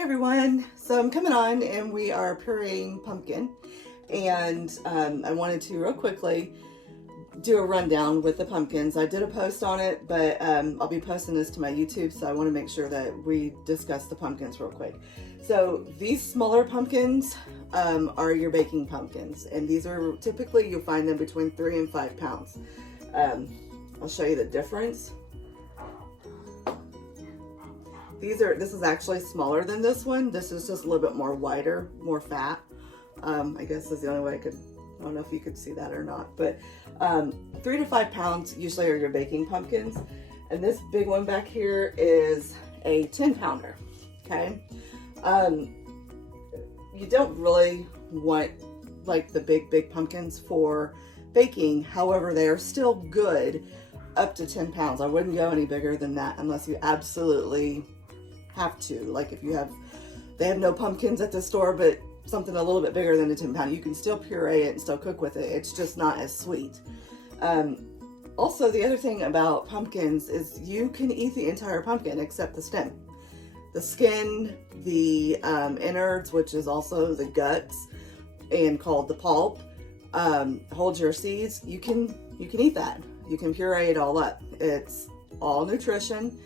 Hey everyone, so I'm coming on and we are pureeing pumpkin, and I wanted to real quickly do a rundown with the pumpkins. I did a post on it, but I'll be posting this to my YouTube, so I want to make sure that we discuss the pumpkins real quick. So these smaller pumpkins are your baking pumpkins, and these are typically, you'll find them between 3 and 5 pounds. I'll show you the difference. This is actually smaller than this one. This is just a little bit more wider, more fat. I guess is the only way I don't know if you could see that or not, but 3 to 5 pounds usually are your baking pumpkins. And this big one back here is a 10-pounder, okay? You don't really want like the big pumpkins for baking. However, they are still good up to 10 pounds. I wouldn't go any bigger than that unless you absolutely have to. Like if they have no pumpkins at the store, but something a little bit bigger than a 10-pound, you can still puree it and still cook with it. It's just not as sweet. Also, the other thing about pumpkins is you can eat the entire pumpkin except the stem. The skin, the innards, which is also the guts and called the pulp, holds your seeds. You can eat that. You can puree it all up. It's all nutrition,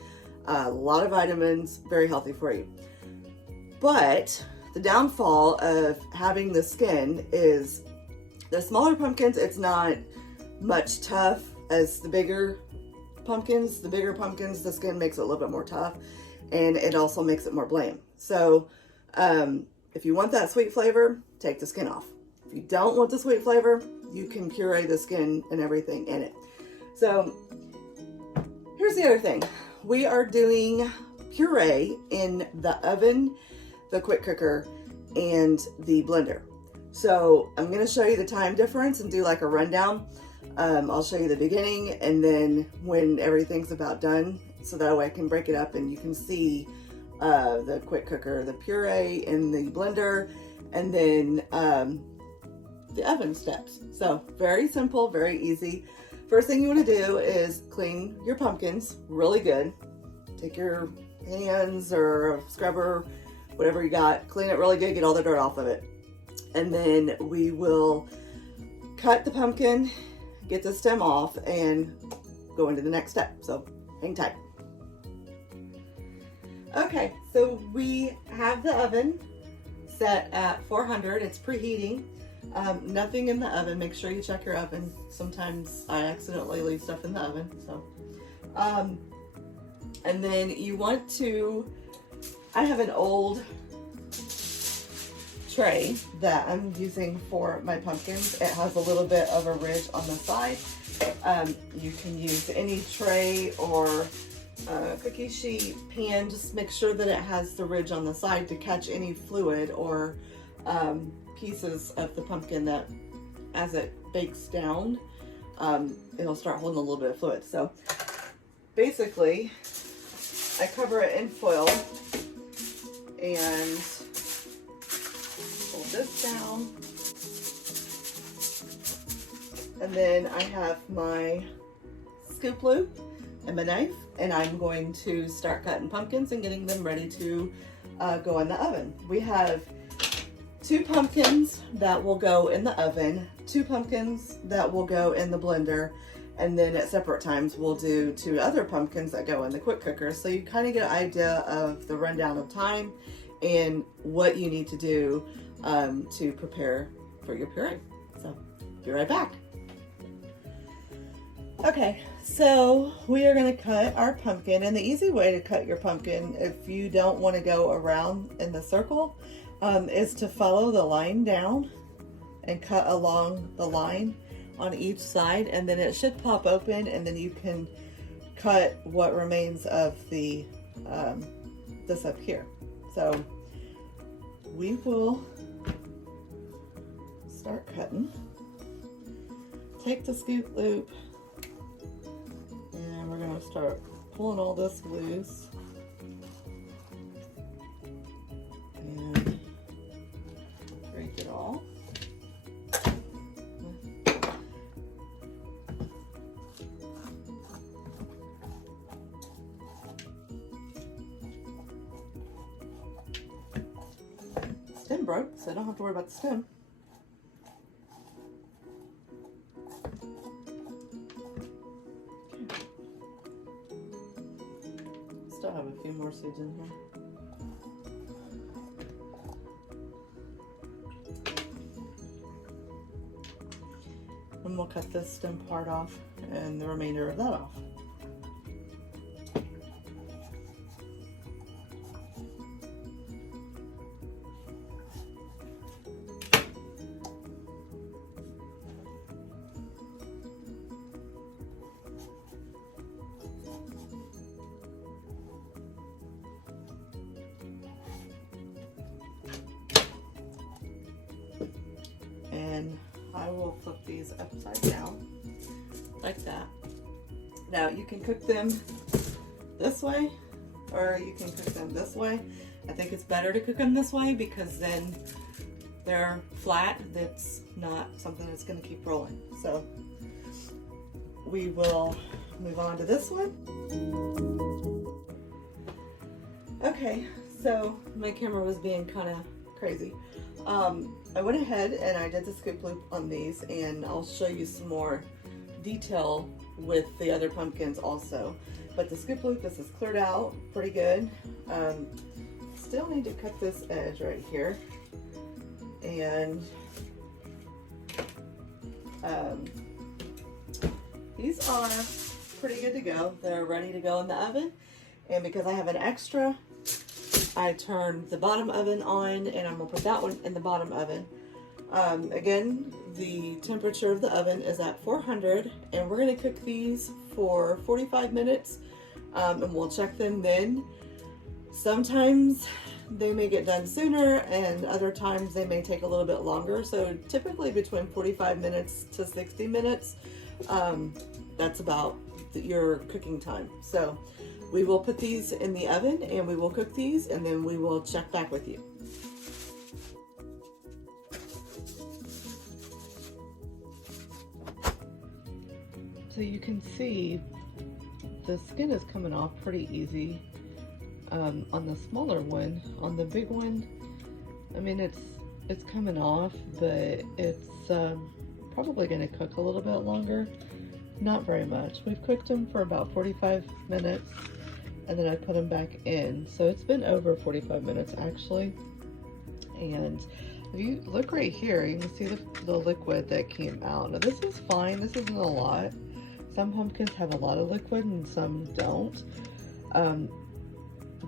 a lot of vitamins, very healthy for you. But the downfall of having the skin is the smaller pumpkins, it's not much tough as the bigger pumpkins. The bigger pumpkins, the skin makes it a little bit more tough, and it also makes it more bland. So if you want that sweet flavor, take the skin off. If you don't want the sweet flavor, you can puree the skin and everything in it. So here's the other thing. We are doing puree in the oven, the quick cooker, and the blender. So I'm going to show you the time difference and do like a rundown. I'll show you the beginning and then when everything's about done, so that way I can break it up and you can see the quick cooker, the puree in the blender, and then the oven steps. So very simple, very easy. First thing you want to do is clean your pumpkins really good. Take your hands or a scrubber, whatever you got, clean it really good, get all the dirt off of it. And then we will cut the pumpkin, get the stem off, and go into the next step. So hang tight. Okay, so we have the oven set at 400. It's preheating. Nothing in the oven. Make sure you check your oven. Sometimes I accidentally leave stuff in the oven. So, and then you want to, I have an old tray that I'm using for my pumpkins. It has a little bit of a ridge on the side. You can use any tray or cookie sheet, pan. Just make sure that it has the ridge on the side to catch any fluid or pieces of the pumpkin that as it bakes down, it'll start holding a little bit of fluid. So basically I cover it in foil and pull this down, and then I have my scoop loop and my knife, and I'm going to start cutting pumpkins and getting them ready to go in the oven. We have 2 pumpkins that will go in the oven, 2 pumpkins that will go in the blender, and then at separate times we'll do 2 other pumpkins that go in the quick cooker. So you kind of get an idea of the rundown of time and what you need to do to prepare for your puree. So be right back. Okay, so we are going to cut our pumpkin, and the easy way to cut your pumpkin, if you don't want to go around in the circle, is to follow the line down and cut along the line on each side, and then it should pop open, and then you can cut what remains of the this up here. So we will start cutting. Take the scoop loop, and we're going to start pulling all this loose. And break it all. stem broke, so I don't have to worry about the stem. Okay. Still have a few more seeds in here. And we'll cut this stem part off and the remainder of that off. And I will flip these upside down like that. Now you can cook them this way or you can cook them this way. I think it's better to cook them this way because then they're flat. That's not something that's going to keep rolling. So we will move on to this one. Okay, so my camera was being kind of crazy. I went ahead and I did the scoop loop on these, and I'll show you some more detail with the other pumpkins also. But the scoop loop, this is cleared out pretty good. Still need to cut this edge right here. And these are pretty good to go. They're ready to go in the oven. And because I have an extra, I turned the bottom oven on, and I'm gonna put that one in the bottom oven. Again, the temperature of the oven is at 400, and we're gonna cook these for 45 minutes, and we'll check them then. Sometimes they may get done sooner, and other times they may take a little bit longer. So typically between 45 minutes to 60 minutes, that's about your cooking time. So we will put these in the oven and we will cook these, and then we will check back with you. So you can see the skin is coming off pretty easy on the smaller one. On the big one, I mean, it's coming off, but it's probably going to cook a little bit longer. Not very much. We've cooked them for about 45 minutes, and then I put them back in. So it's been over 45 minutes actually. And if you look right here, you can see the liquid that came out. Now this is fine. This isn't a lot. Some pumpkins have a lot of liquid and some don't.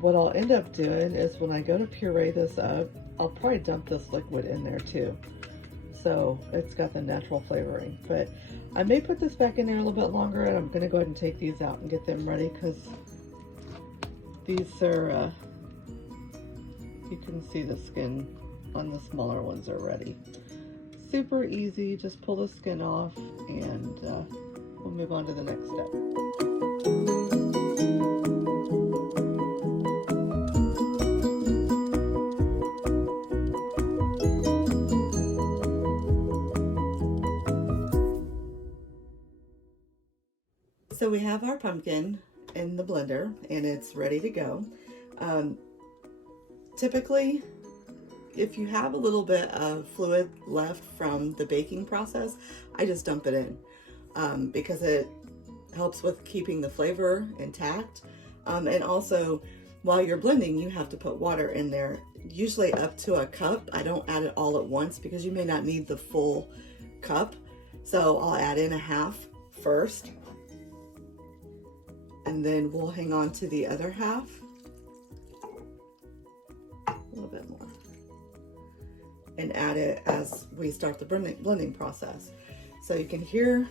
What I'll end up doing is when I go to puree this up, I'll probably dump this liquid in there too. So it's got the natural flavoring. But I may put this back in there a little bit longer, and I'm gonna go ahead and take these out and get them ready, because these are, you can see the skin on the smaller ones are ready. Super easy, just pull the skin off, and we'll move on to the next step. So we have our pumpkin in the blender, and it's ready to go. Typically, if you have a little bit of fluid left from the baking process, I just dump it in because it helps with keeping the flavor intact. And also, while you're blending, you have to put water in there, usually up to a cup. I don't add it all at once because you may not need the full cup. So I'll add in a half first, and then we'll hang on to the other half. A little bit more. And add it as we start the blending process. So you can hear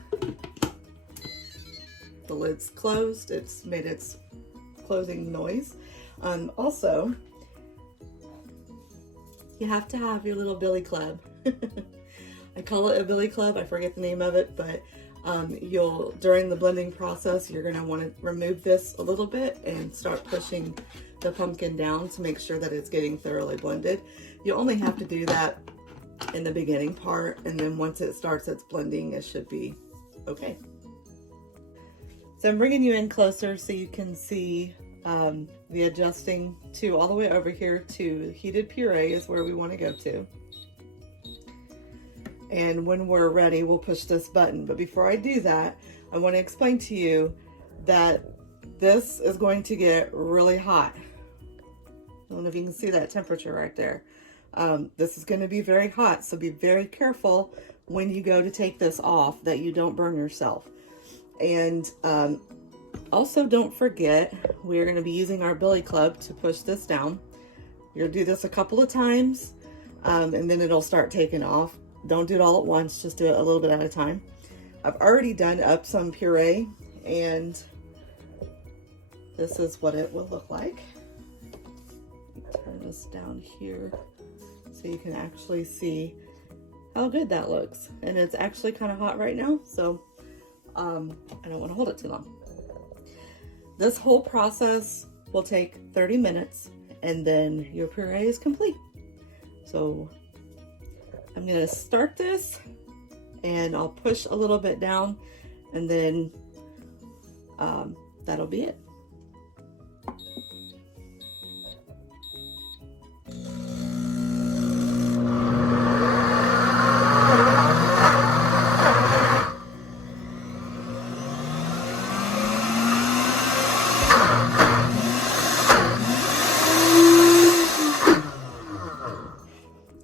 the lid's closed. It's made its closing noise. Also, you have to have your little billy club. I call it a billy club. I forget the name of it, but during the blending process, you're gonna want to remove this a little bit and start pushing the pumpkin down to make sure that it's getting thoroughly blended. You only have to do that in the beginning part, and then once it starts its blending, it should be okay. So I'm bringing you in closer so you can see The adjusting to all the way over here to heated puree is where we want to go to. And when we're ready, we'll push this button. But before I do that, I want to explain to you that this is going to get really hot. I don't know if you can see that temperature right there. This is going to be very hot, so be very careful when you go to take this off that you don't burn yourself. And also don't forget, we're going to be using our billy club to push this down. You'll do this a couple of times, and then it'll start taking off. Don't do it all at once, just do it a little bit at a time. I've already done up some puree, and this is what it will look like. Turn this down here so you can actually see how good that looks. And it's actually kind of hot right now, so I don't want to hold it too long. This whole process will take 30 minutes, and then your puree is complete. So I'm going to start this, and I'll push a little bit down, and then that'll be it.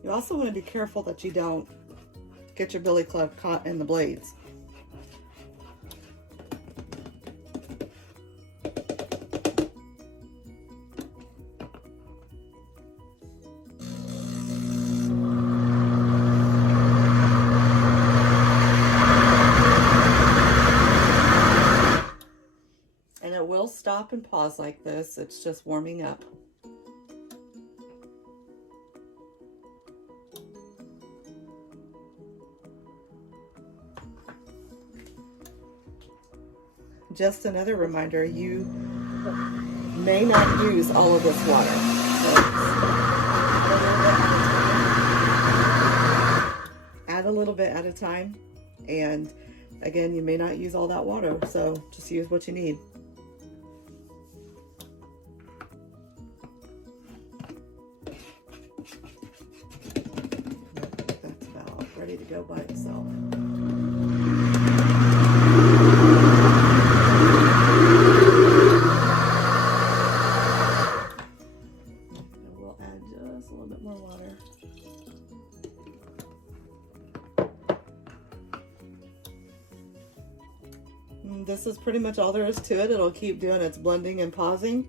You also want to be careful that you don't get your billy club caught in the blades. And it will stop and pause like this. It's just warming up. Just another reminder, you may not use all of this water. Add a little bit at a time, and again, you may not use all that water, so just use what you need. That's about ready to go by itself. This is pretty much all there is to it. It'll keep doing its blending and pausing,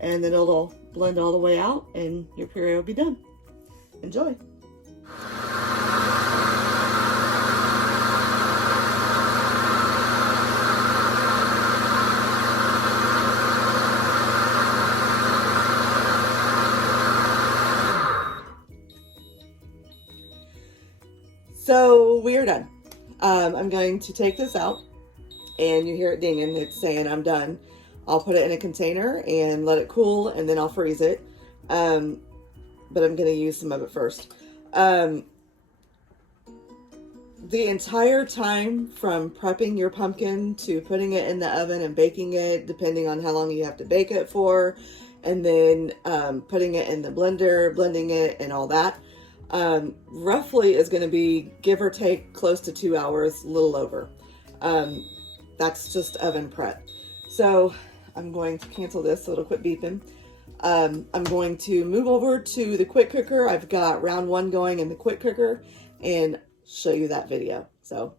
and then it'll blend all the way out, and your puree will be done. Enjoy. So we are done. I'm going to take this out, and you hear it dinging. It's saying I'm done. I'll put it in a container and let it cool, and then I'll freeze it. But I'm going to use some of it first. The entire time from prepping your pumpkin to putting it in the oven and baking it, depending on how long you have to bake it for, and then putting it in the blender, blending it, and all that, roughly is going to be give or take close to 2 hours, a little over. That's just oven prep. So I'm going to cancel this so it'll quit beeping. I'm going to move over to the quick cooker. I've got round one going in the quick cooker and show you that video. So